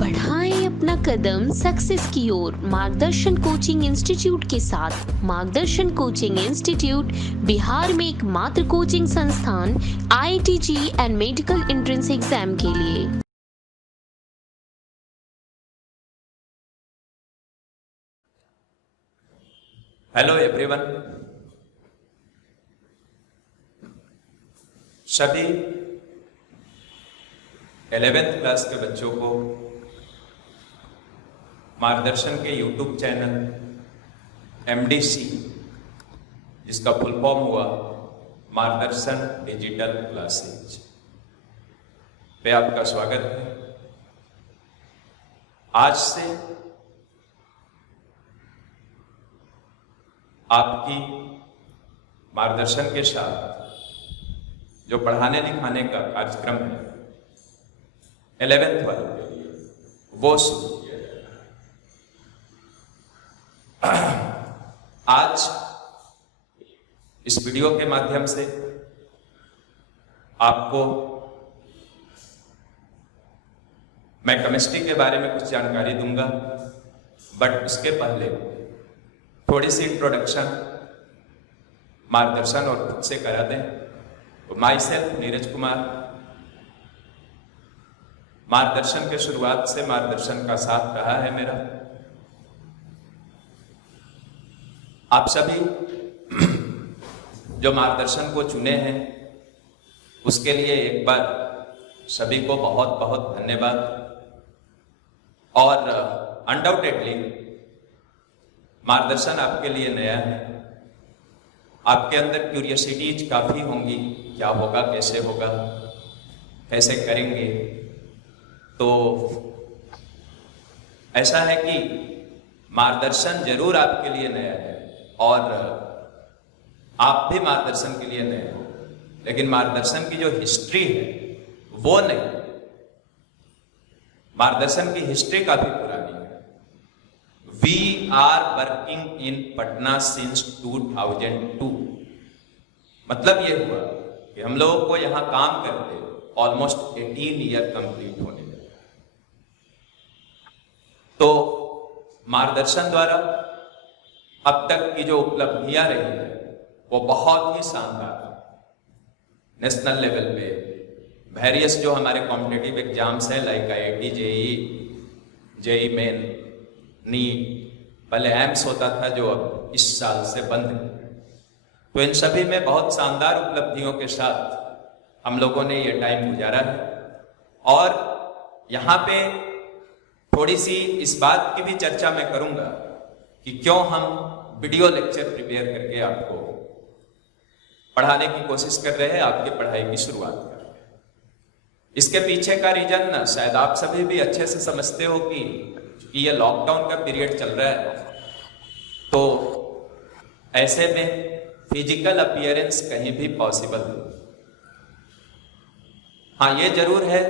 बढ़ाएं अपना कदम सक्सेस की ओर मार्गदर्शन कोचिंग इंस्टीट्यूट के साथ। मार्गदर्शन कोचिंग इंस्टीट्यूट बिहार में एकमात्र कोचिंग संस्थान IIT JEE and medical entrance exam के लिए। हेलो एवरीवन, सभी 11th क्लास के बच्चों को मार्गदर्शन के YouTube चैनल MDC, जिसका फुल फॉर्म हुआ मार्गदर्शन डिजिटल क्लासेज, पे आपका स्वागत है। आज से आपकी मार्गदर्शन के साथ जो पढ़ाने लिखाने का कार्यक्रम है 11th वालों के लिए, वो शुरू किया जाएगा। आज इस वीडियो के माध्यम से आपको मैं केमिस्ट्री के बारे में कुछ जानकारी दूंगा, बट उसके पहले थोड़ी सी इंट्रोडक्शन मार्गदर्शन और खुद से करा दें। माई सेल्फ नीरज कुमार, मार्गदर्शन के शुरुआत से मार्गदर्शन का साथ रहा है मेरा। आप सभी जो मार्गदर्शन को चुने हैं उसके लिए एक बार सभी को बहुत बहुत धन्यवाद। और अनडाउटेडली मार्गदर्शन आपके लिए नया है, आपके अंदर क्यूरियोसिटीज काफी होंगी, क्या होगा, कैसे होगा, कैसे करेंगे। तो ऐसा है कि मार्गदर्शन जरूर आपके लिए नया है और आप भी मार्गदर्शन के लिए नए हैं, लेकिन मार्गदर्शन की जो हिस्ट्री है वो नहीं। मार्गदर्शन की हिस्ट्री काफी पुरानी है। We are working in Patna since 2002। मतलब ये हुआ कि हम लोगों को यहां काम करते ऑलमोस्ट 18 ईयर कंप्लीट होने लगे। तो मार्गदर्शन द्वारा अब तक की जो उपलब्धियां रही है वो बहुत ही शानदार है। नेशनल लेवल पे वेरियस जो हमारे कॉम्पिटिटिव एग्जाम्स हैं like IIT JEE Main, NEET, पहले एम्स होता था जो अब इस साल से बंद है। तो इन सभी में बहुत शानदार उपलब्धियों के साथ हम लोगों ने ये टाइम गुजारा है। और यहाँ पे थोड़ी सी इस बात की भी चर्चा मैं करूंगा कि क्यों हम वीडियो लेक्चर प्रिपेयर करके आपको पढ़ाने की कोशिश कर रहे हैं, आपकी पढ़ाई की शुरुआत कर रहे हैं। इसके पीछे का रीजन शायद आप सभी भी अच्छे से समझते हो कि ये लॉकडाउन का पीरियड चल रहा है, तो ऐसे में फिजिकल अपीयरेंस कहीं भी पॉसिबल नहीं। हाँ, ये जरूर है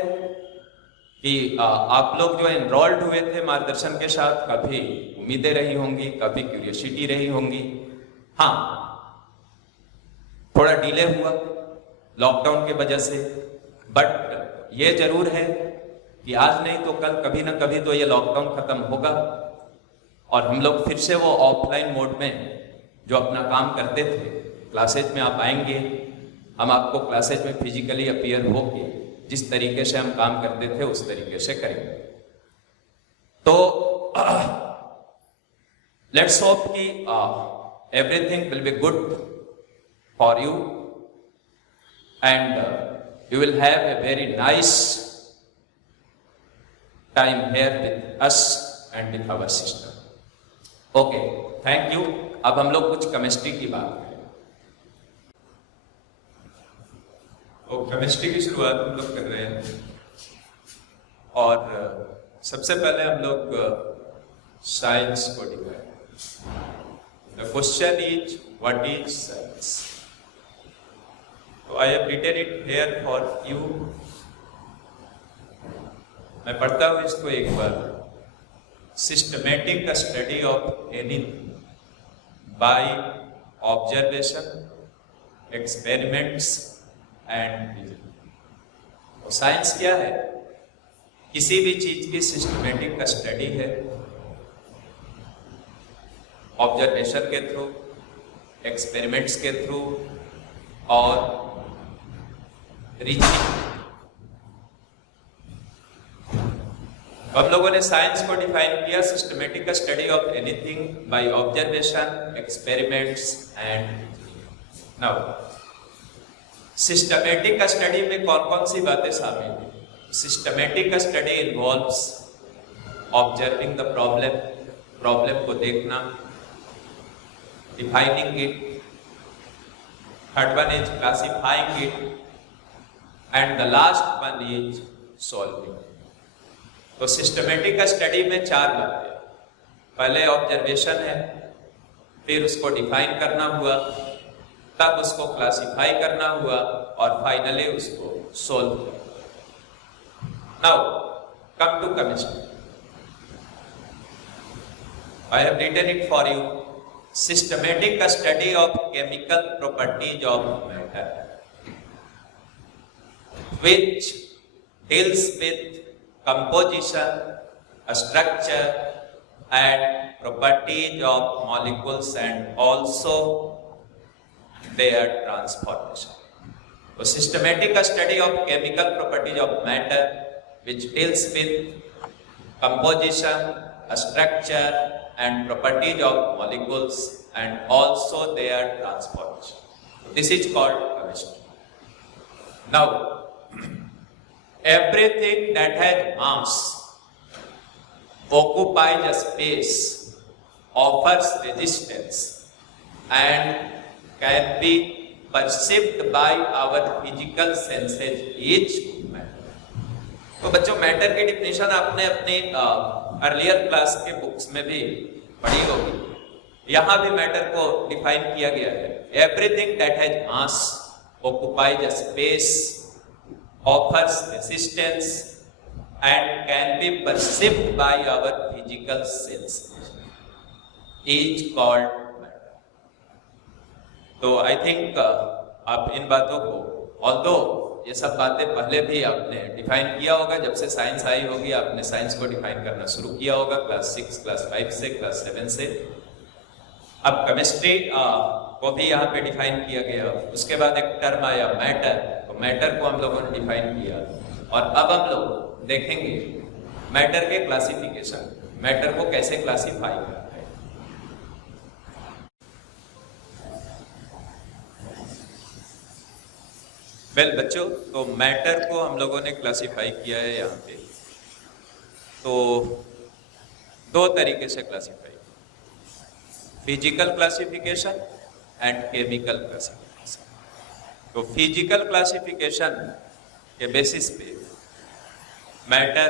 कि आप लोग जो एनरोल्ड हुए थे मार्गदर्शन के साथ, काफी उम्मीदें रही होंगी, काफी क्यूरियोसिटी रही होंगी। हाँ, थोड़ा डिले हुआ लॉकडाउन की वजह से, बट ये जरूर है कि आज नहीं तो कल, कभी ना कभी तो ये लॉकडाउन खत्म होगा और हम लोग फिर से वो ऑफलाइन मोड में जो अपना काम करते थे, क्लासेज में आप आएंगे, हम आपको क्लासेज में फिजिकली अपीयर होके जिस तरीके से हम काम करते थे उस तरीके से करेंगे। तो लेट्स होप कि everything will be good for you and you will have a very nice time here with us and with our system. Okay, thank you. अब हम लोग कुछ केमिस्ट्री की बात करें। तो केमिस्ट्री की शुरुआत हम लोग कर रहे हैं और सबसे पहले हम लोग साइंस को define. The question is what is science. तो I have written it here for you. मैं पढ़ता हूं इसको एक बार। Systematic study of anything by observation, experiments and vision. Science क्या है? किसी भी चीज की सिस्टमेटिक स्टडी है, ऑब्जर्वेशन के थ्रू, एक्सपेरिमेंट्स के थ्रू और रीचिंग। हम लोगों ने साइंस को डिफाइन किया systematic study of anything by observation, experiments and now systematic study में कौन कौन सी बातें शामिल हैं? Systematic study involves observing the problem, problem को देखना, defining it, third one is classifying it and the last one is solving. तो systematic study में चार बातें, पहले ऑब्जर्वेशन है, फिर उसको डिफाइन करना हुआ, तब उसको क्लासिफाई करना हुआ और फाइनली उसको सोल्व किया। Now come to chemistry. I have written it for you. Systematic study of chemical properties of matter which deals with composition, structure and properties of molecules and also their transformation. So systematic study of chemical properties of matter which deals with composition, structure and properties of molecules and also their transformation. This is called chemistry. Now everything that has mass, occupies a space, offers resistance and can be perceived by our physical senses is matter. तो बच्चों matter की definition आपने अपने earlier class के books में भी पढ़ी होगी। यहां भी मैटर को डिफाइन किया गया है। Everything that has mass, occupies a space, offers resistance and can be perceived by our physical senses is called matter. तो आई थिंक आप इन बातों को, ऑल्दो ये सब बातें पहले भी आपने डिफाइन किया होगा, जब से साइंस आई होगी आपने साइंस को डिफाइन करना शुरू किया होगा क्लास 6, क्लास 5 से, क्लास 7 से। अब केमिस्ट्री को भी यहाँ पे डिफाइन किया गया। उसके बाद एक टर्म आया मैटर, तो मैटर को हम लोगों ने डिफाइन किया और अब हम लोग देखेंगे मैटर के क्लासिफिकेशन, मैटर को कैसे क्लासिफाई करते हैं। वेल बच्चों, तो मैटर को हम लोगों ने क्लासिफाई किया है यहाँ पे, तो दो तरीके से classify, physical classification and chemical classification. तो फिजिकल क्लासिफिकेशन के बेसिस पे मैटर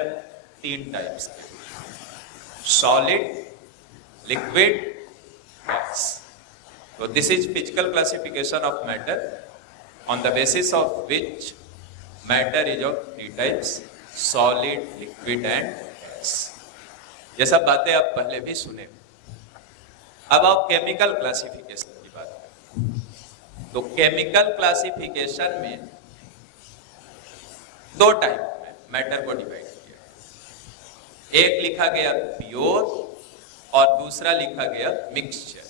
तीन टाइप्स के, सॉलिड, लिक्विड, गैस। तो this is physical classification of matter on the basis of which matter is of three types: solid, liquid and gas। ये सब बातें आप पहले भी सुने। अब आप केमिकल क्लासिफिकेशन की बात करें तो केमिकल क्लासिफिकेशन में दो टाइप में मैटर को डिवाइड किया। एक लिखा गया प्योर और दूसरा लिखा गया मिक्सचर।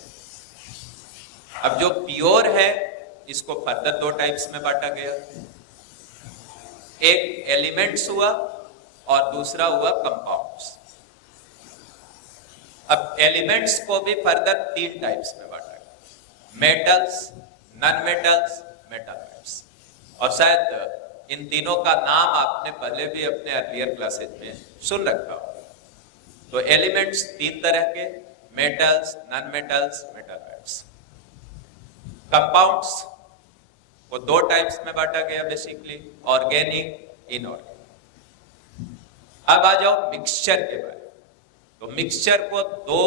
अब जो प्योर है इसको फर्दर दो टाइप्स में बांटा गया, एक एलिमेंट्स हुआ और दूसरा हुआ कंपाउंड्स। अब एलिमेंट्स को भी फर्दर तीन टाइप्स में बांटा गया, मेटल्स, नॉन मेटल्स, मेटाल्स। और शायद इन तीनों का नाम आपने पहले भी अपने अर्लियर क्लासेज में सुन रखा हो। तो एलिमेंट्स तीन तरह के, मेटल्स, नॉन मेटल्स, मेटाल्स। कंपाउंड्स वो दो टाइप्स में बांटा गया बेसिकली, ऑर्गेनिक, इनऑर्गेनिक। अब आ जाओ मिक्सचर के बारे में। तो मिक्सचर को दो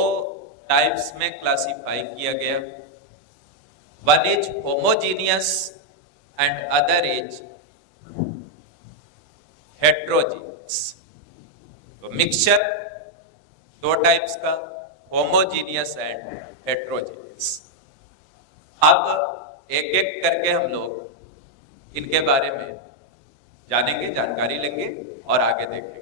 टाइप्स में क्लासिफाई किया गया, one is homogeneous and other is heterogeneous. तो मिक्सचर दो टाइप्स का, होमोजीनियस एंड हेट्रोजीनियस। अब एक एक करके हम लोग इनके बारे में जानेंगे, जानकारी लेंगे और आगे देखेंगे।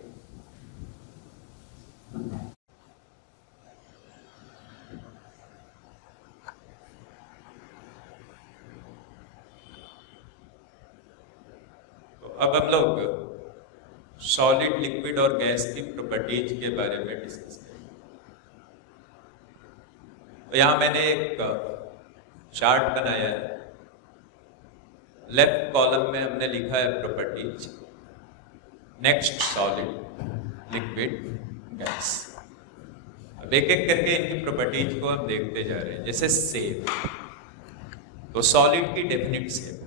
अब हम लोग सॉलिड, लिक्विड और गैस की प्रॉपर्टीज के बारे में डिस्कस करेंगे। तो यहां मैंने एक चार्ट बनाया है। लेफ्ट कॉलम में हमने लिखा है properties, next solid, liquid, gas. अब एक एक करके इनकी प्रॉपर्टीज को हम देखते जा रहे हैं। जैसे शेप, तो सॉलिड की डेफिनिट शेप।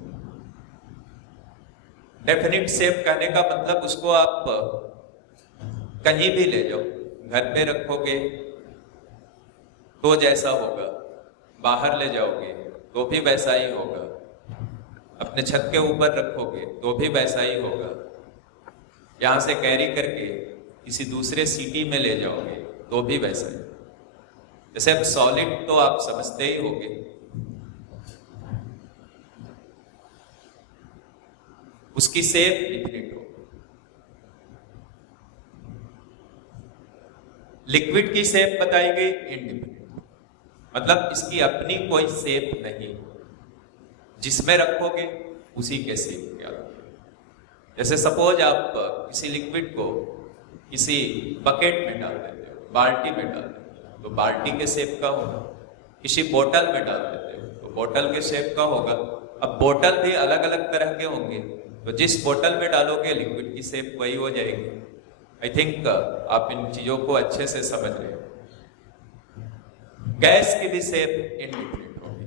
डेफिनिट शेप कहने का मतलब उसको आप कहीं भी ले जाओ, घर पे रखोगे तो जैसा होगा, बाहर ले जाओगे तो भी वैसा ही होगा, अपने छत के ऊपर रखोगे तो भी वैसा ही होगा, यहां से कैरी करके किसी दूसरे सिटी में ले जाओगे तो भी वैसा ही। जैसे अब सॉलिड तो आप समझते ही होंगे, उसकी शेप डिफरेंट हो। लिक्विड की शेप बताई गई इनडिफिनिट, मतलब इसकी अपनी कोई शेप नहीं, जिसमें रखोगे उसी के शेप के आगे। जैसे सपोज आप किसी लिक्विड को किसी बकेट में डाल देते हो, बाल्टी में डाल देते हो तो बाल्टी के शेप का होगा, किसी बोतल में डाल देते हो तो बोतल के शेप का होगा। अब बोतल भी अलग अलग तरह के होंगे, तो जिस बोतल में डालोगे लिक्विड की शेप वही हो जाएगी। आई थिंक आप इन चीजों को अच्छे से समझ रहे हो। गैस की भी शेप इनडिफिनिट होगी,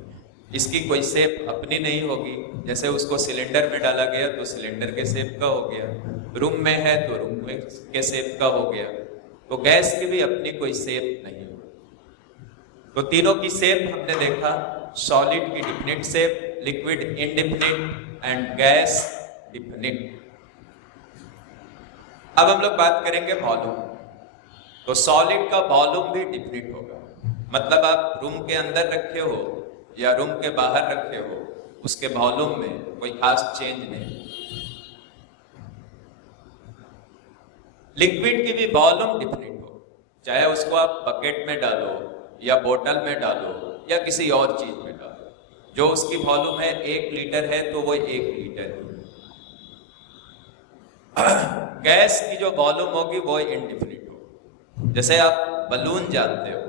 इसकी कोई शेप अपनी नहीं होगी। जैसे उसको सिलेंडर में डाला गया तो सिलेंडर के शेप का हो गया, रूम में है तो रूम में के शेप का हो गया। तो गैस की भी अपनी कोई शेप नहीं होगी। तो तीनों की शेप हमने देखा, सॉलिड की definite shape, liquid indefinite and gas definite. अब हम लोग बात करेंगे वॉल्यूम। तो सॉलिड का वॉल्यूम भी डिफिनिट होगा, मतलब आप रूम के अंदर रखे हो या रूम के बाहर रखे हो, उसके वॉल्यूम में कोई खास चेंज नहीं। लिक्विड की भी वॉल्यूम डिफिनिट हो, चाहे उसको आप बकेट में डालो या बोतल में डालो या किसी और चीज में डालो, जो उसकी वॉल्यूम है 1 लीटर है तो वो 1 लीटर है। गैस की जो वॉल्यूम होगी वो इनडिफिनिट होगी। जैसे आप बलून जानते हो,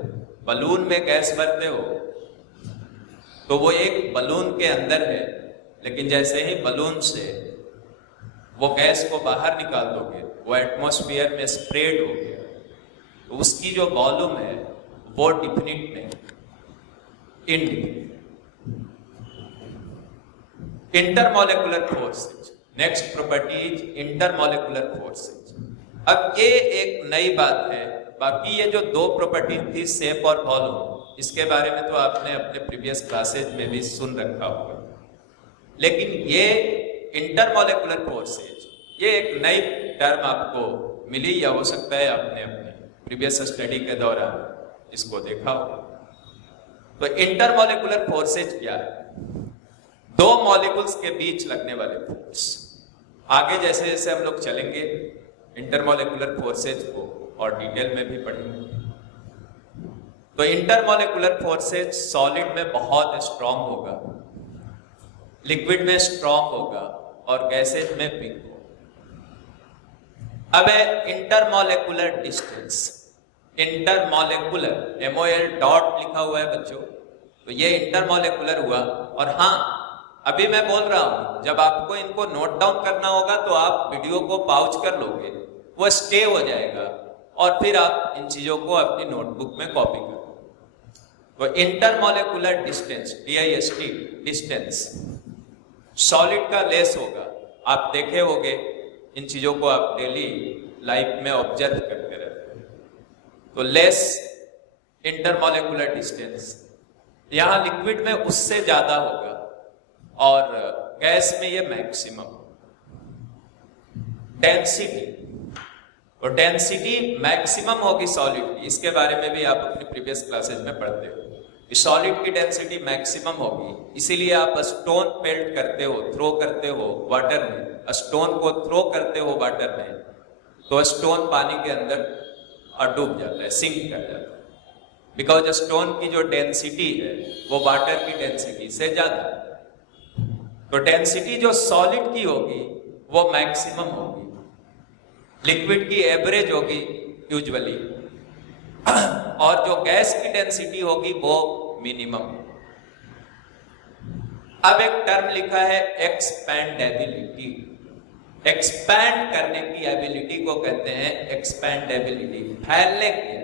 बलून में गैस भरते हो तो वो एक बलून के अंदर है, लेकिन जैसे ही बलून से वो गैस को बाहर निकाल दोगे, वो एटमॉस्फेयर में स्प्रेड हो गया, तो उसकी जो वॉल्यूम है वो डिफिनिट नहीं, indefinite. Intermolecular forces, next property is intermolecular forces. अब ये एक नई बात है, बाकी ये जो दो प्रॉपर्टी थी शेप और वॉल्यूम, इसके बारे में तो आपने अपने प्रीवियस क्लासेज में भी सुन रखा होगा, लेकिन ये इंटरमॉलिक्यूलर फोर्सेज ये एक नई टर्म आपको मिली, या हो सकता है आपने अपने प्रीवियस स्टडी के दौरान इसको देखा हो। तो इंटरमॉलिक्यूलर फोर्सेज क्या है? दो मॉलिक्यूल्स के बीच लगने वाले फोर्स। आगे जैसे जैसे हम लोग चलेंगे इंटरमॉलिक्यूलर फोर्सेज को और डिटेल में भी पढ़ेंगे। तो इंटरमॉलिक्यूलर फोर्सेज सॉलिड में बहुत स्ट्रांग होगा, लिक्विड में स्ट्रांग होगा और गैसेज में वीक होगा। अब है intermolecular distance. Intermolecular MOL dot लिखा हुआ है बच्चों, तो ये इंटरमॉलिक्यूलर हुआ। और हाँ, अभी मैं बोल रहा हूं, जब आपको इनको नोट डाउन करना होगा तो आप वीडियो को पॉज कर लोगे, वो स्टे हो जाएगा और फिर आप इन चीजों को अपनी नोटबुक में कॉपी करो। तो intermolecular distance, DIST, distance solid का लेस होगा। आप देखे होंगे इन चीजों को, आप डेली लाइफ में ऑब्जर्व करते रहते हैं। तो लेस इंटरमॉलिक्यूलर डिस्टेंस, यहां लिक्विड में उससे ज्यादा होगा और गैस में ये मैक्सिमम। डेंसिटी, और डेंसिटी मैक्सिमम होगी सॉलिड की, इसके बारे में भी आप अपने प्रीवियस क्लासेज में पढ़ते हो। सॉलिड की डेंसिटी मैक्सिमम होगी, इसीलिए आप स्टोन पेल्ट करते हो, थ्रो करते हो वाटर में, स्टोन को थ्रो करते हो वाटर में, तो स्टोन पानी के अंदर डूब जाता है, सिंक कर जाता है, बिकॉज स्टोन की जो डेंसिटी है वो वाटर की डेंसिटी से ज्यादा है। तो डेंसिटी जो सॉलिड की होगी वो मैक्सिमम होगी, लिक्विड की एवरेज होगी यूजुअली, और जो गैस की डेंसिटी होगी वो मिनिमम। अब एक टर्म लिखा है एक्सपेंडेबिलिटी। एक्सपैंड करने की एबिलिटी को कहते हैं एक्सपेंडेबिलिटी, फैलने की।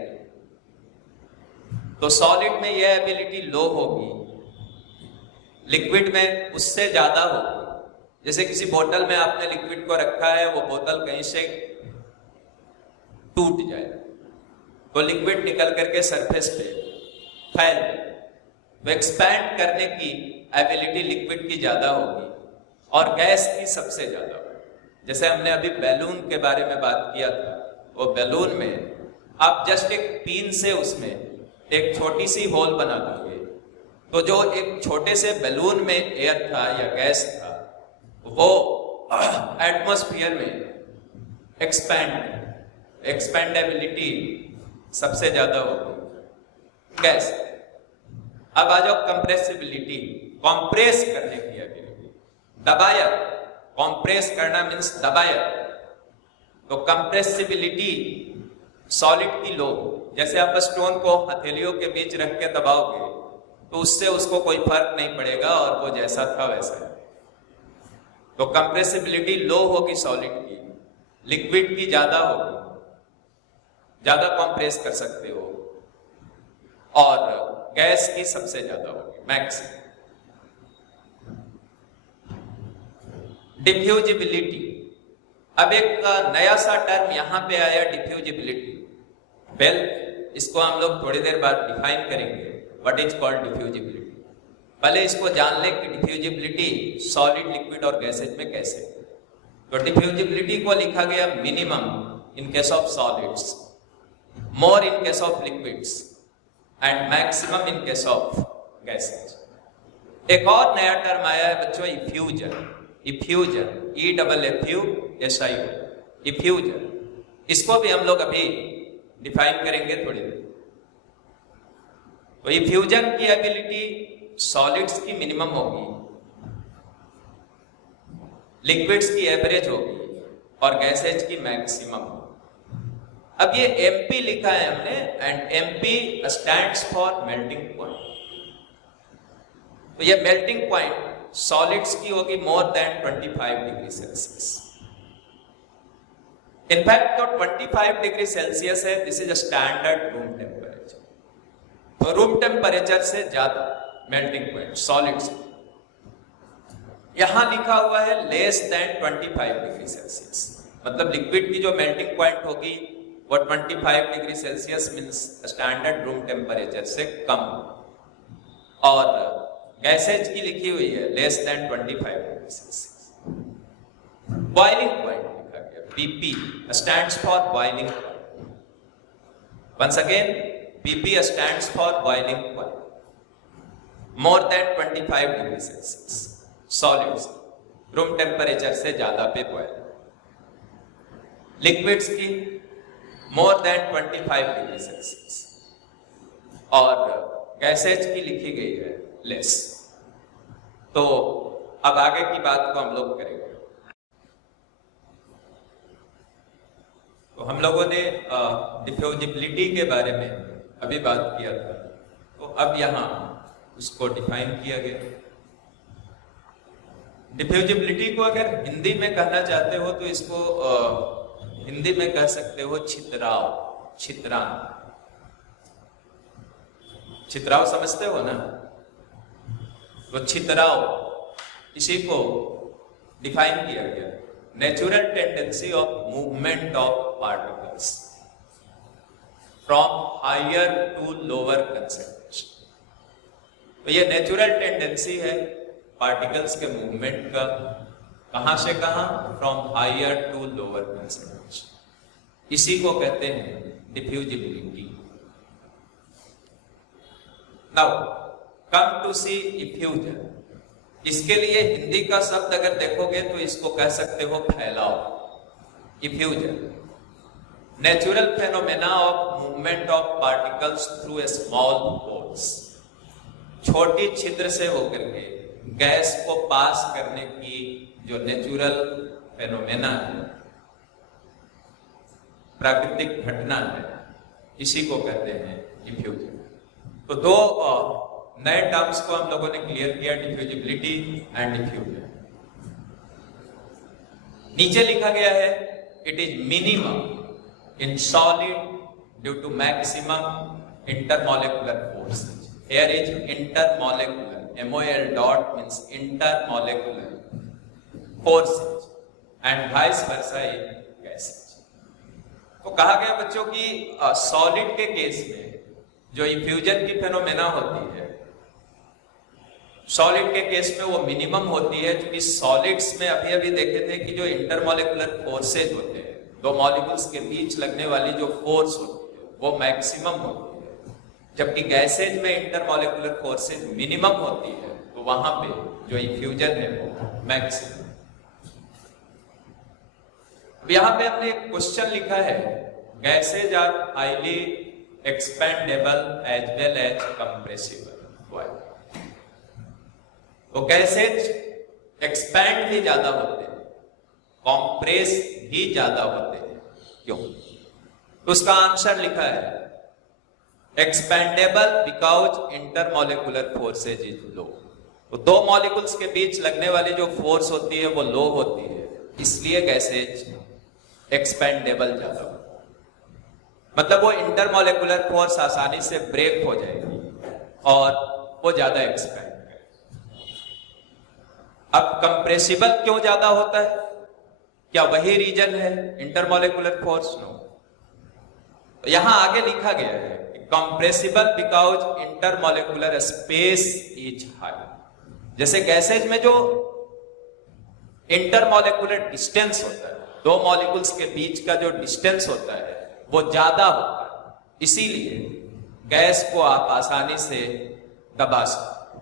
तो सॉलिड में यह एबिलिटी लो होगी, लिक्विड में उससे ज्यादा होगी। जैसे किसी बोतल में आपने लिक्विड को रखा है, वो बोतल कहीं से टूट जाए तो लिक्विड निकल करके सरफेस पे फैल जाए, तो एक्सपैंड करने की एबिलिटी लिक्विड की ज्यादा होगी और गैस की सबसे ज्यादा होगी। जैसे हमने अभी बैलून के बारे में बात किया था, वो बैलून में आप जस्ट एक पिन से उसमें एक छोटी सी होल बना दोगे, तो जो एक छोटे से बैलून में एयर था या गैस था, वो एटमॉस्फेयर में एक्सपेंडेबिलिटी सबसे ज्यादा होगी गैस। अब आ जाओ कंप्रेसिबिलिटी, कंप्रेस करने की एबिलिटी। दबाया, कंप्रेस करना मीन्स दबाया, तो कंप्रेसिबिलिटी सॉलिड की लो। जैसे आप स्टोन को हथेलियों के बीच रख के दबाओगे तो उससे उसको कोई फर्क नहीं पड़ेगा और वो जैसा था वैसा है। तो कंप्रेसिबिलिटी लो होगी सॉलिड की, लिक्विड की ज्यादा होगी, ज्यादा कंप्रेस कर सकते हो, और गैस की सबसे ज्यादा होगी मैक्सिमम। डिफ्यूजिबिलिटी, अब एक नया सा टर्म यहां पे आया, डिफ्यूजिबिलिटी। वेल, इसको हम लोग थोड़ी देर बाद डिफाइन करेंगे, व्हाट इज कॉल्ड डिफ्यूजिबिलिटी। पहले इसको जान ले कि डिफ्यूजिबिलिटी सॉलिड, लिक्विड और गैसेज में कैसे। तो डिफ्यूजिबिलिटी को लिखा गया minimum in case of solids, more in case of liquids and maximum in case of gases. एक और नया टर्म आया है बच्चों, इफ्यूजन। Effusion, EFFUSION, effusion. इसको भी हम लोग अभी डिफाइन करेंगे थोड़ी देर। तो इफ्यूजन की एबिलिटी सॉलिड्स की मिनिमम होगी, लिक्विड्स की एवरेज होगी और गैसेज की मैक्सिमम। अब ये MP लिखा है हमने, and MP stands for melting point. तो ये मेल्टिंग पॉइंट सॉलिड्स की होगी मोर देन 25 डिग्री सेल्सियस। इनफैक्ट तो 25 डिग्री सेल्सियस है, this is a standard room temperature. तो रूम टेम्परेचर से ज्यादा मेल्टिंग पॉइंट सॉलिड्स। यहां लिखा हुआ है लेस देन 25 डिग्री सेल्सियस, मतलब लिक्विड की जो मेल्टिंग पॉइंट होगी वो 25 degree Celsius means standard room temperature से कम, और गैसेज की लिखी हुई है less than 25 degree Celsius. Boiling point लिखा गया, BP stands for boiling point. Once again, BP stands for boiling point, more than 25 degree Celsius solids, room temperature से ज्यादा पे बॉयल। लिक्विड्स की मोर देन 25 डिग्री सेल्सियस, और gases की लिखी गई है लेस। तो अब आगे की बात को हम लोग करेंगे। तो हम लोगों ने डिफ्यूजिबिलिटी के बारे में अभी बात किया था, तो अब यहां उसको डिफाइन किया गया। डिफ्यूजिबिलिटी को अगर हिंदी में कहना चाहते हो तो इसको हिंदी में कह सकते हो छितराव, छितरान। छितराव समझते हो ना? तो छितराव, इसी को डिफाइन किया गया, natural tendency of movement of particles from higher to lower concentration. तो ये नेचुरल टेंडेंसी है पार्टिकल्स के मूवमेंट का, कहां से कहां, from higher to lower concentration. इसी को कहते हैं diffusibility. Now come to see effusion. इसके लिए हिंदी का शब्द अगर देखोगे तो इसको कह सकते हो फैलाव। Effusion, natural phenomena of movement of particles through a small holes. छोटी छिद्र से होकर के गैस को पास करने की जो नेचुरल फेनोमेना है, प्राकृतिक घटना है, इसी को कहते हैं डिफ्यूजन। तो दो नए टर्म्स को हम लोगों ने क्लियर किया, डिफ्यूजिबिलिटी एंड डिफ्यूजन। नीचे लिखा गया है it is minimum in solid due to maximum intermolecular force. Here is intermolecular, MOL dot means intermolecular forces and vice versa in gases. तो कहा गया बच्चों कि सॉलिड के केस में जो इफ्यूजन की फेनोमेना होती है, सॉलिड के केस में वो मिनिमम होती है, क्योंकि सॉलिड्स में अभी देखे थे कि जो इंटरमॉलिक्यूलर फोर्सेज होते हैं, दो मॉलिक्यूल्स के बीच लगने वाली जो फोर्स होती है वो मैक्सिमम होती है, जबकि गैसेज में इंटरमॉलिक्यूलर फोर्सेज मिनिमम होती है, तो वहां पे जो इफ्यूजन है वो मैक्सिमम। अब यहां पे हमने एक क्वेश्चन लिखा है, gases are highly expendable as well as compressible. तो गैसेज एक्सपैंड भी ज्यादा होते हैं, कॉम्प्रेस भी ज्यादा होते हैं, क्यों? तो उसका आंसर लिखा है expendable because intermolecular forces is low. तो दो मॉलिक्यूल्स के बीच लगने वाली जो फोर्स होती है वो लो होती है, इसलिए गैसेज एक्सपेंडेबल ज्यादा होता है। मतलब वो इंटरमॉलिक्यूलर फोर्स आसानी से ब्रेक हो जाएगी और वो ज्यादा एक्सपेंड। अब कंप्रेसिबल क्यों ज्यादा होता है? क्या वही रीजन है इंटरमॉलिक्यूलर फोर्स? नो। तो यहां आगे लिखा गया है compressible because intermolecular space is high. जैसे गैसेज में जो इंटरमॉलिक्यूलर डिस्टेंस होता है, दो मॉलिक्यूल्स के बीच का जो डिस्टेंस होता है वो ज्यादा होता है, इसीलिए गैस को आप आसानी से दबा सकते,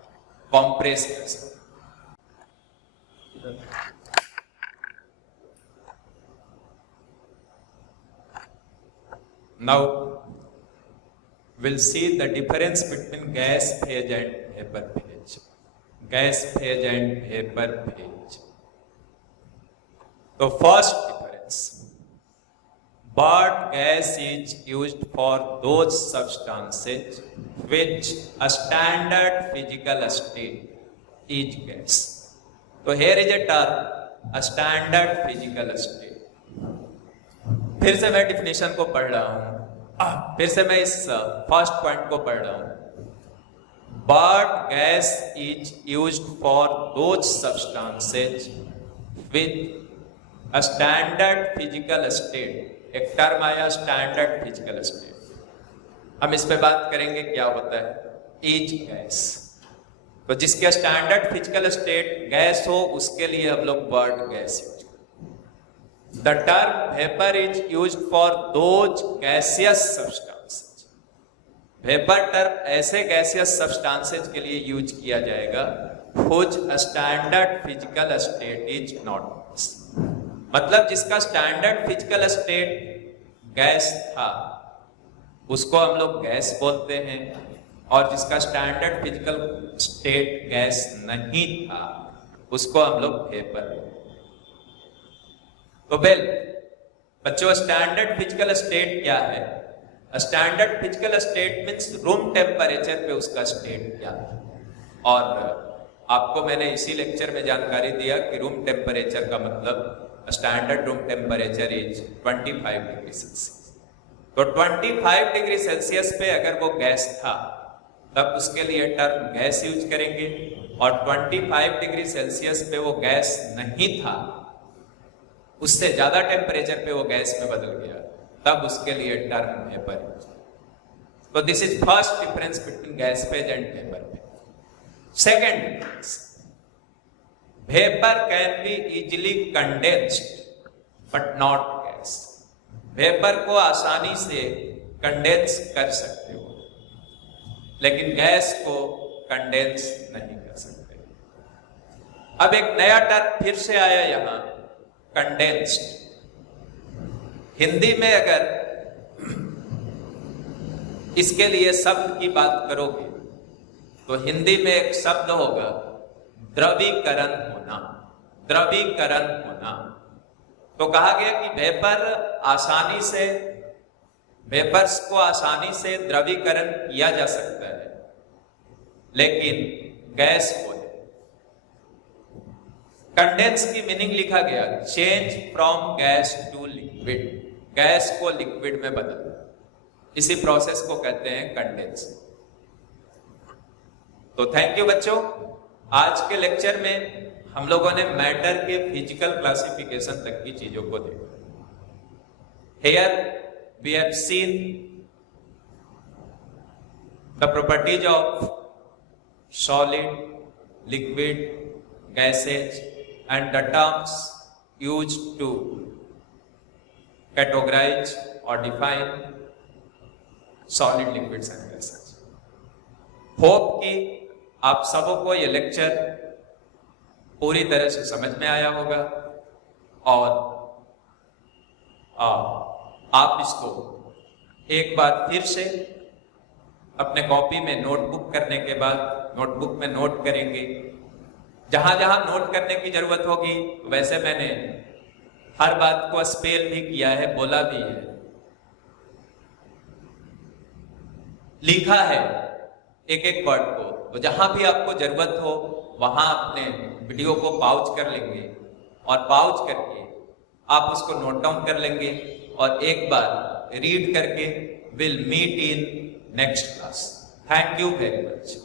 कॉम्प्रेस कर सकते। Now we'll see the difference between gas phase and vapor phase. Gas phase and vapor phase. So first difference, but gas is used for those substances which a standard physical state is gas. So here is a term, a standard physical state. फिर से मैं definition को पढ़ रहा हूं, फिर से मैं इस फर्स्ट पॉइंट को पढ़ रहा हूं। But gas is used for those substances with a standard physical state. एक टर्म आया स्टैंडर्ड फिजिकल स्टेट, हम इस पे बात करेंगे क्या होता है। इज गैस, तो जिसके स्टैंडर्ड फिजिकल स्टेट गैस हो उसके लिए हम लोग word gas use. The term vapor is used for those gaseous substances. Vapor term ऐसे gaseous substances के लिए यूज किया जाएगा whose standard physical state is not gas. मतलब जिसका स्टैंडर्ड फिजिकल स्टेट गैस था उसको हम लोग गैस बोलते हैं, और जिसका स्टैंडर्ड फिजिकल स्टेट गैस नहीं था उसको हम लोग वेपर बोलते हैं। तो वेल बच्चों, स्टैंडर्ड फिजिकल स्टेट क्या है? Standard physical state means room temperature पे उसका स्टेट क्या है। और आपको मैंने इसी लेक्चर में जानकारी दिया कि रूम टेम्परेचर का मतलब standard room temperature is 25 degree Celsius. तो 25 डिग्री सेल्सियस पे अगर वो गैस था तब उसके लिए टर्म गैस यूज करेंगे, और 25 डिग्री सेल्सियस पे वो गैस नहीं था, उससे ज्यादा टेम्परेचर पे वो गैस में बदल गया, तब उसके लिए टर्म वेपर। तो this is first difference between gas phase and vapour phase. Second difference, vapour can be easily condensed but not gas. Vapour को आसानी से कंडेंस कर सकते हो, लेकिन गैस को कंडेंस नहीं कर सकते। अब एक नया टर्म फिर से आया यहां, कंडेंस्ड। हिंदी में अगर इसके लिए शब्द की बात करोगे तो हिंदी में एक शब्द होगा द्रवीकरण होना। द्रवीकरण होना तो कहा गया कि वेपर्स को आसानी से द्रवीकरण किया जा सकता है, लेकिन गैस को नहीं। कंडेंस की मीनिंग लिखा गया change from gas to liquid, gas को लिक्विड में बदलना, इसी प्रोसेस को कहते हैं कंडेंस। तो थैंक यू बच्चों। आज के लेक्चर में हम लोगों ने मैटर के फिजिकल क्लासिफिकेशन तक की चीजों को देखा। Here we have seen the properties of solid, liquid, gases and the terms used to categorize or define solid, liquids and gases. Hope कि आप सबों को ये लेक्चर पूरी तरह से समझ में आया होगा और आप इसको एक बार फिर से अपने कॉपी में नोटबुक करने के बाद नोटबुक में नोट करेंगे। जहां जहां नोट करने की जरूरत होगी, वैसे मैंने हर बात को स्पेल भी किया है, बोला भी है, लिखा है एक एक वर्ड को। तो जहां भी आपको जरूरत हो वहां अपने वीडियो को पॉज कर लेंगे और पॉज करके आप उसको नोट डाउन कर लेंगे और एक बार रीड करके will meet in next class. Thank you very much.